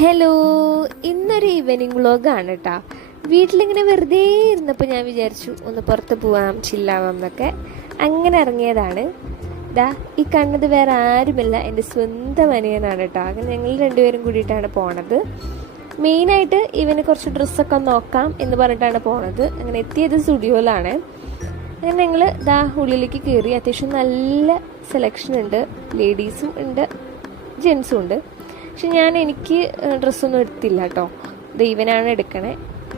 Hello, ഇന്നൊരു evening വ്ളോഗാണ് കേട്ടോ. വീട്ടിലിങ്ങനെ വെറുതെ ഇരുന്നപ്പോൾ ഞാൻ വിചാരിച്ചു ഒന്ന് പുറത്ത് പോവാം, ചില്ലാവാം എന്നൊക്കെ. അങ്ങനെ ഇറങ്ങിയതാണ്. ഈ കണ്ണത് വേറെ ആരുമല്ല, എൻ്റെ സ്വന്തം അനിയനാണ് കേട്ടോ. അങ്ങനെ ഞങ്ങൾ രണ്ടുപേരും കൂടിയിട്ടാണ് പോണത്. മെയിനായിട്ട് ഇവന് കുറച്ച് ഡ്രസ്സൊക്കെ നോക്കാം എന്ന് പറഞ്ഞിട്ടാണ് പോണത്. അങ്ങനെ എത്തിയത് സ്റ്റുഡിയോയിലാണ്. അങ്ങനെ ഞങ്ങൾ ഉള്ളിലേക്ക് കയറി. അത്യാവശ്യം നല്ല സെലക്ഷൻ ഉണ്ട്, ലേഡീസും ഉണ്ട് ജെൻസും ഉണ്ട്. പക്ഷെ എനിക്ക് ഡ്രസ്സൊന്നും എടുത്തില്ല കേട്ടോ. ഇവനാണ് എടുക്കണേ.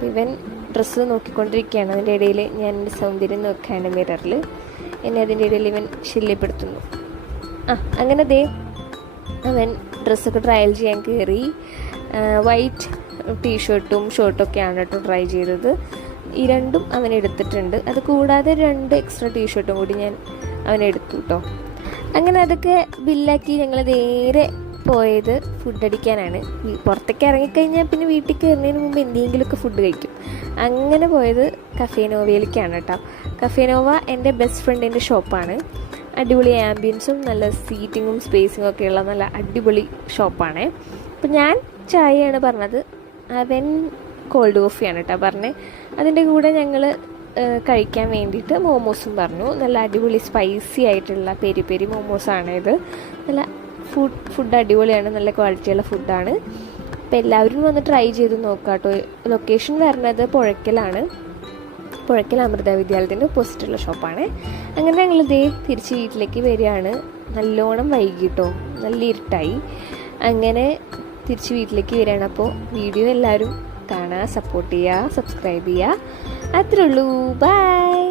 ഇവൻ ഡ്രസ്സ് നോക്കിക്കൊണ്ടിരിക്കുകയാണ്. അതിൻ്റെ ഇടയിൽ ഞാൻ എൻ്റെ സൗന്ദര്യം നോക്കുകയാണ് മിററിൽ. എന്നെ അതിൻ്റെ ഇടയിൽ ഇവൻ ശല്യപ്പെടുത്തുന്നു. അങ്ങനെ അവൻ ഡ്രസ്സൊക്കെ ട്രയൽ ചെയ്യാൻ കയറി. വൈറ്റ് ടീഷർട്ടും ഷർട്ടൊക്കെയാണ് കേട്ടോ ട്രൈ ചെയ്തത്. ഈ രണ്ടും അവൻ എടുത്തിട്ടുണ്ട്. അത് കൂടാതെ 2 എക്സ്ട്രാ ടീഷർട്ടും കൂടി ഞാൻ അവനെടുത്തു കേട്ടോ. അങ്ങനെ അതൊക്കെ ബില്ലാക്കി ഞങ്ങൾ നേരെ പോയത് ഫുഡ് അടിക്കാനാണ്. പുറത്തേക്ക് ഇറങ്ങിക്കഴിഞ്ഞാൽ പിന്നെ വീട്ടിൽ കയറുന്നതിന് മുമ്പ് എന്തെങ്കിലുമൊക്കെ ഫുഡ് കഴിക്കും. അങ്ങനെ പോയത് കഫേ നോവയിലേക്കാണ് കേട്ടോ. കഫേ നോവ എൻ്റെ ബെസ്റ്റ് ഫ്രണ്ടിൻ്റെ ഷോപ്പാണ്. അടിപൊളി ആംബിയൻസും നല്ല സീറ്റിങ്ങും സ്പേസിങ്ങും ഒക്കെയുള്ള നല്ല അടിപൊളി ഷോപ്പാണ്. അപ്പം ഞാൻ ചായയാണ് പറഞ്ഞത്, അവൻ കോൾഡ് കോഫിയാണ് കേട്ടോ പറഞ്ഞത്. അതിൻ്റെ കൂടെ ഞങ്ങൾ കഴിക്കാൻ വേണ്ടിയിട്ട് മോമോസും പറഞ്ഞു. നല്ല അടിപൊളി സ്പൈസി ആയിട്ടുള്ള പെരി പെരി മോമോസാണ് ഇത്. നല്ല ഫുഡ് അടിപൊളിയാണ്, നല്ല ക്വാളിറ്റിയുള്ള ഫുഡാണ്. അപ്പോൾ എല്ലാവരും വന്ന് ട്രൈ ചെയ്ത് നോക്കാം കേട്ടോ. ലൊക്കേഷൻ വരുന്നത് പുഴയ്ക്കലാണ്. പുഴയ്ക്കൽ അമൃത വിദ്യാലയത്തിൻ്റെ ഓപ്പോസിറ്റുള്ള ഷോപ്പാണ്. അങ്ങനെ ഞങ്ങൾ തിരിച്ച് വീട്ടിലേക്ക് വരികയാണ്. നല്ലോണം വൈകിട്ടോ, നല്ല ഇരുട്ടായി. അങ്ങനെ തിരിച്ച് വീട്ടിലേക്ക് വരികയാണ്. അപ്പോൾ വീഡിയോ എല്ലാവരും കാണുക, സപ്പോർട്ട് ചെയ്യുക, സബ്സ്ക്രൈബ് ചെയ്യുക. അത്രേ ഉള്ളൂ. ബൈ.